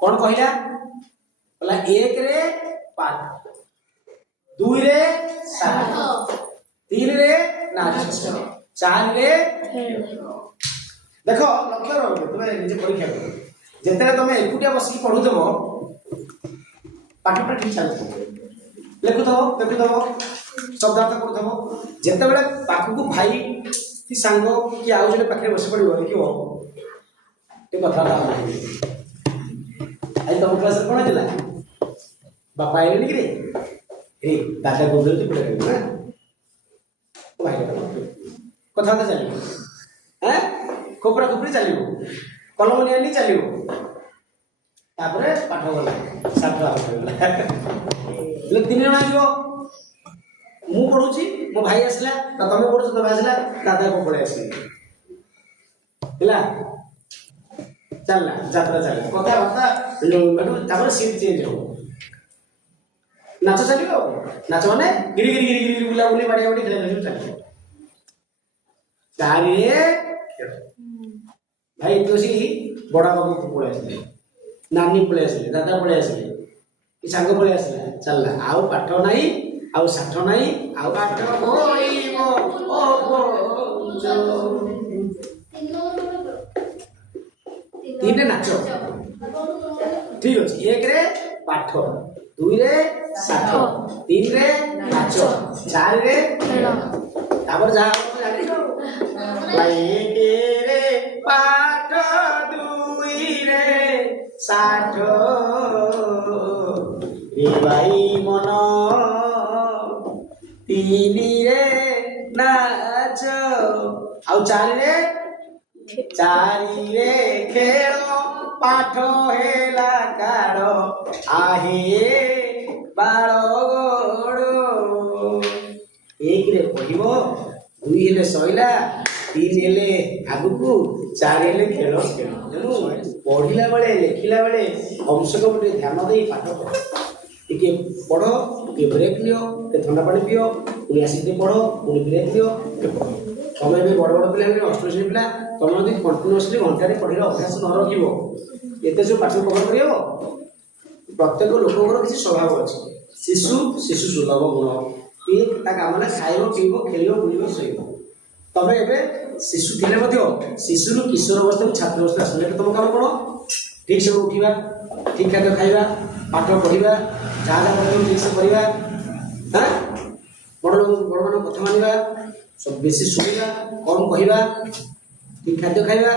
कौन कहला बोला 1 रे पाठ 2 रे साठ 3 रे नाच 4 रे देखो लक्ष्य रहो तुम निजे परीक्षा करो जिते तुम एकुटिया बसिक पढ़ुथब पाठटा ठीक चलुथ लिखुथब शब्दार्थ करुथब जिते पाखक भाई कि सांग कि आउ जड़े पाखे बस पड़ो लिखो कथा आज तुम क्लास कौन है बापा आइले कि रे दादा गोदर तो पूरा ना भाई कथा चलो हैं खोपरा खोपरी चलो कलम निया चलो तापरे पाठ गला छात्र गला 3 जण आइबो मु पढुची मो भाई आसला तमे पढुछ तो भाई आसला दादा को पढे आसी हला चलना यात्रा चल कथा बता मेडू तापर सीट चेंज हो नाच चलियो नाच माने गिरी गिरी गिरी गिरी बुला बुली बाडिया बाडी खेले चलियो चारि भाई तुसी बड़ा बाबू को पळे आसले नानी पळे आसले दादा पळे आसले कि सांग पळे आसले चलला आउ पाठ नाही आउ साठ नाही आउ पाठ होइबो ओ जो 3 रे नाच ठीक अछि 1 रे पाठ 2 रे साठ 3 रे नाच 4 रे खेल तापर जा जानि 1 रे पाठ 2 रे साठ रे भाई मन 3 रे नाच आउ 4 रे खेल पाठ हेला काढ़ आहे बाळ गोड़ 1 रे पढ़िबो 2 हेले सइला 3 हेले आगुकू 4 हेले खेल तेणु पढ़िला बेले लिखिला बेले कम से कम ध्यान दे पाठ पढ़ टिके पढ़ टिके ब्रेक लियो के ठंडा पानी पियो पुणी आसिक पढ़ पुणी ब्रेक लियो तुम्हें भी बड़ बड़ पिला अष्टम श्रेणी पिला तुम यदि कंटिन्यूअसली घंटे पढ़ार अभ्यास न रखो एत सब पाठ कवर कर प्रत्येक लोक किसी स्वभाव अच्छे शिशु शिशु सुलभ गुण ये काम खाइब पीब खेल बुल शोब तुम ए शिशु थे शिशु किशोर अवस्था छात्र अवस्था आस तुम कम कौन ठीक से उठा ठीक खाद्य खाइबा पाठ पढ़ा जहाँ जहाँ ठीक से करवा हाँ बड़ बड़ मान कथा मानवा सब बेसी शुणा कम कहवा ठीक खाद्य खाइबा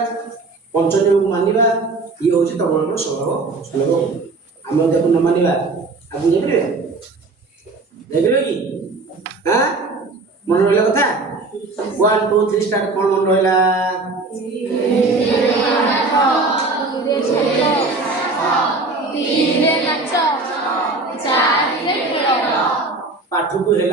पंच नियम को मानिबा ये हूँ तुम स्वभाव सुलभ आम जब न मानिबा आगे जाइए जाइए कि हाँ मन रहा कथा 1 2 3 स्टार्ट कौन मन रहा पाठ को है